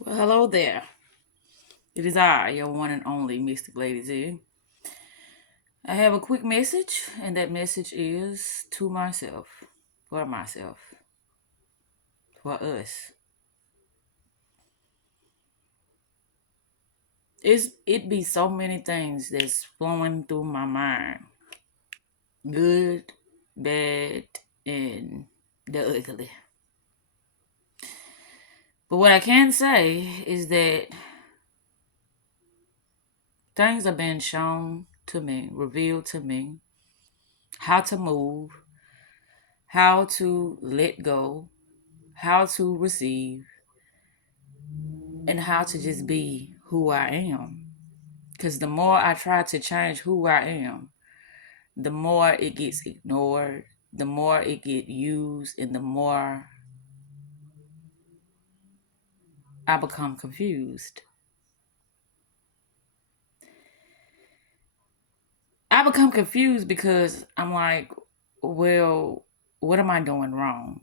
Well, hello there. It is I, your one and only Mystic Lady Z. I have a quick message, and that message is to myself, for us. It be so many things that's flowing through my mind, good, bad, and the ugly. But what I can say is that things are being shown to me, revealed to me, how to move, how to let go, how to receive, and how to just be who I am. Because the more I try to change who I am, the more it gets ignored, the more it gets used, and the more I become confused. I become confused because I'm like, well, what am I doing wrong?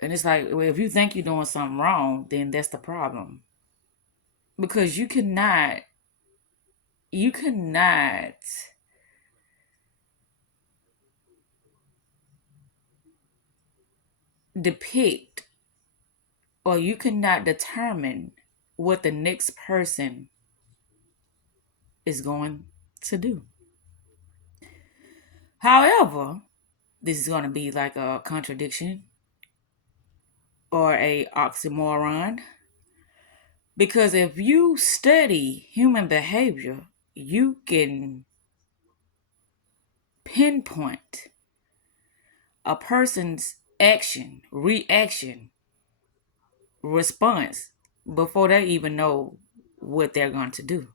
And it's like, well, if you think you're doing something wrong, then that's the problem. Because you cannot depict or you cannot determine what the next person is going to do. However, this is going to be like a contradiction or a oxymoron because if you study human behavior, you can pinpoint a person's action, reaction, response before they even know what they're going to do.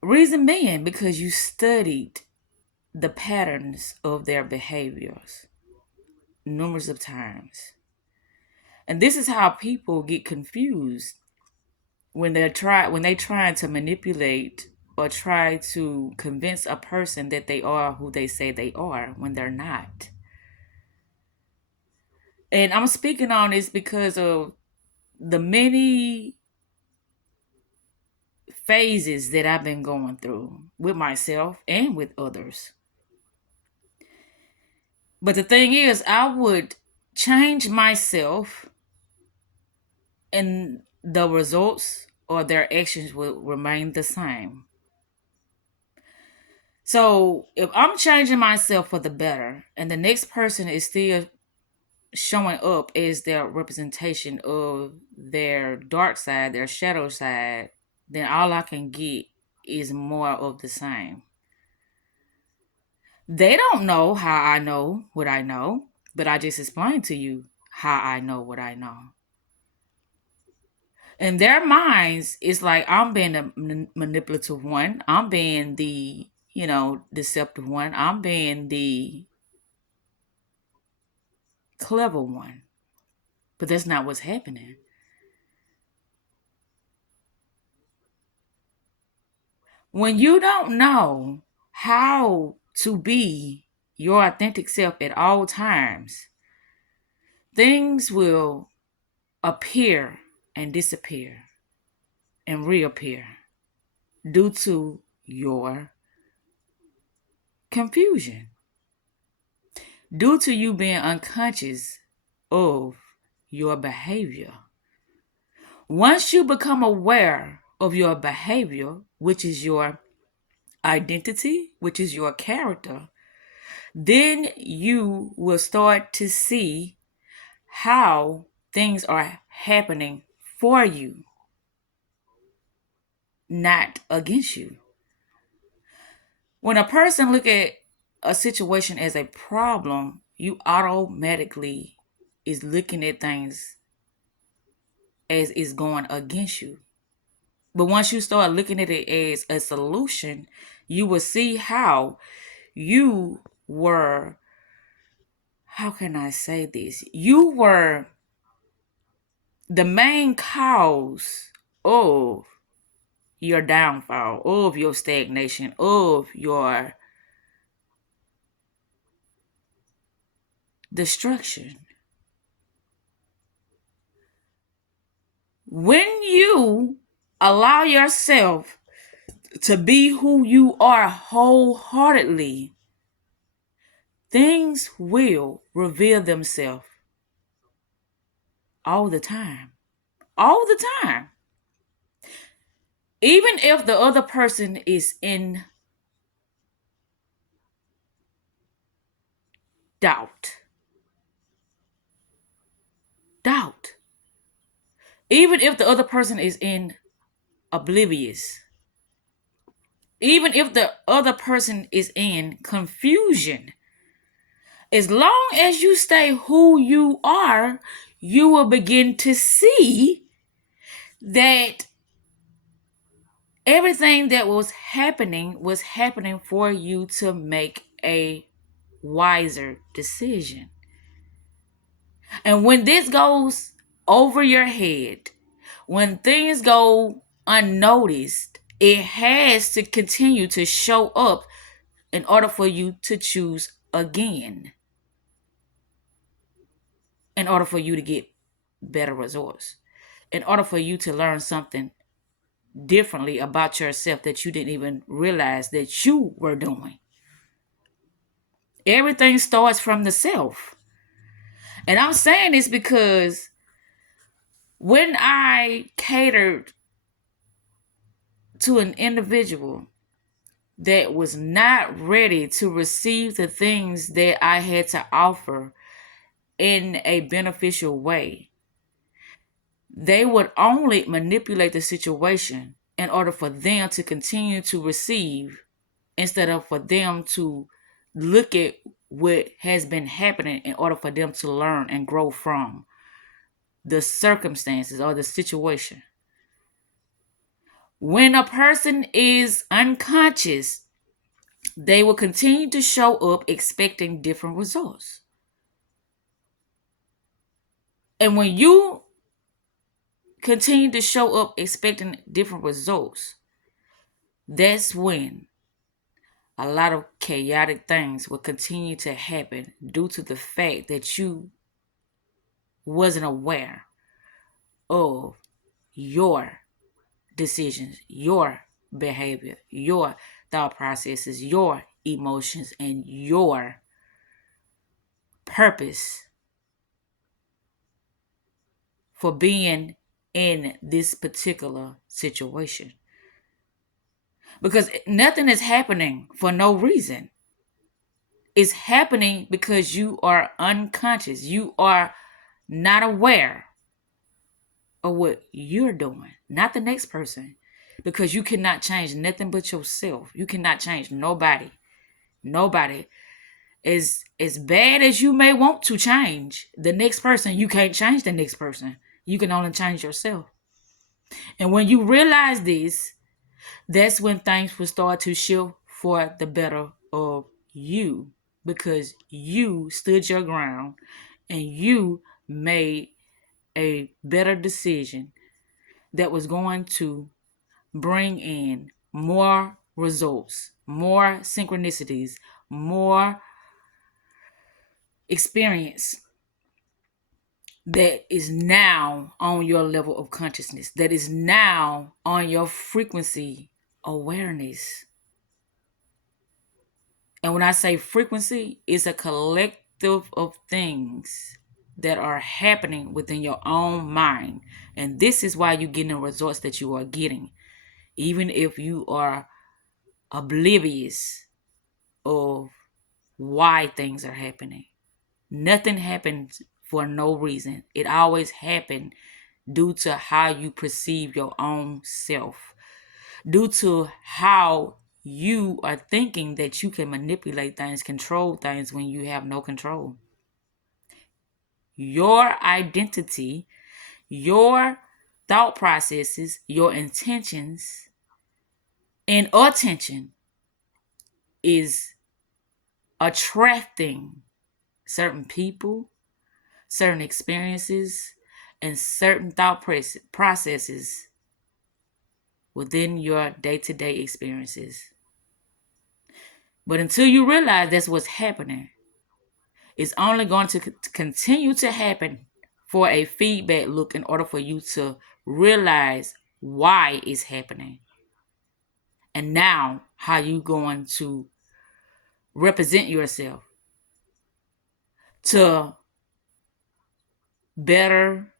Reason being because you studied the patterns of their behaviors numerous of times. And this is how people get confused when they trying to manipulate or try to convince a person that they are who they say they are when they're not. And I'm speaking on this because of the many phases that I've been going through with myself and with others. But the thing is, I would change myself and the results or their actions will remain the same. So if I'm changing myself for the better and the next person is still showing up as their representation of their dark side, their shadow side, then all I can get is more of the same. They don't know how I know what I know, but I just explained to you how I know what I know. In their minds, it's like I'm being the manipulative one. I'm being the, deceptive one. I'm being the clever one. But that's not what's happening. When you don't know how to be your authentic self at all times, things will appear and disappear and reappear due to your confusion, due to you being unconscious of your behavior. Once you become aware of your behavior, which is your identity, which is your character, then you will start to see how things are happening for you, not against you. When a person look at a situation as a problem, you automatically is looking at things as is going against you. But once you start looking at it as a solution, you will see how you were, how can I say this? You were the main cause of your downfall, of your stagnation, of your destruction. When you allow yourself to be who you are wholeheartedly, things will reveal themselves all the time. All the time. Even if the other person is in doubt. Doubt. Even if the other person is in oblivious. Even if the other person is in confusion. As long as you stay who you are, you will begin to see that everything that was happening for you to make a wiser decision. And when this goes over your head, when things go unnoticed, it has to continue to show up in order for you to choose again, in order for you to get better results, in order for you to learn something differently about yourself that you didn't even realize that you were doing. Everything starts from the self. And I'm saying this because when I catered to an individual that was not ready to receive the things that I had to offer in a beneficial way, they would only manipulate the situation in order for them to continue to receive instead of for them to look at what has been happening in order for them to learn and grow from the circumstances or the situation. When a person is unconscious, they will continue to show up expecting different results. And when you continue to show up expecting different results, that's when a lot of chaotic things will continue to happen due to the fact that you wasn't aware of your decisions, your behavior, your thought processes, your emotions, and your purpose for being in this particular situation. Because nothing is happening for no reason. It's happening because you are unconscious. You are not aware of what you're doing, not the next person. Because you cannot change nothing but yourself. You cannot change nobody. Nobody. As bad as you may want to change the next person, you can't change the next person. You can only change yourself. And when you realize this, that's when things will start to shift for the better of you, because you stood your ground and you made a better decision that was going to bring in more results, more synchronicities, more experience that is now on your level of consciousness, that is now on your frequency awareness. And when I say frequency, it's a collective of things that are happening within your own mind. And this is why you're getting the results that you are getting, even if you are oblivious of why things are happening. Nothing happens for no reason. It always happens due to how you perceive your own self, due to how you are thinking that you can manipulate things, control things when you have no control. Your identity, your thought processes, your intentions, and attention is attracting certain people, certain experiences, and certain thought processes within your day-to-day experiences. But until you realize that's what's happening, it's only going to continue to happen for a feedback loop in order for you to realize why it's happening. And now, how you going to represent yourself to better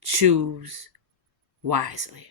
choose wisely.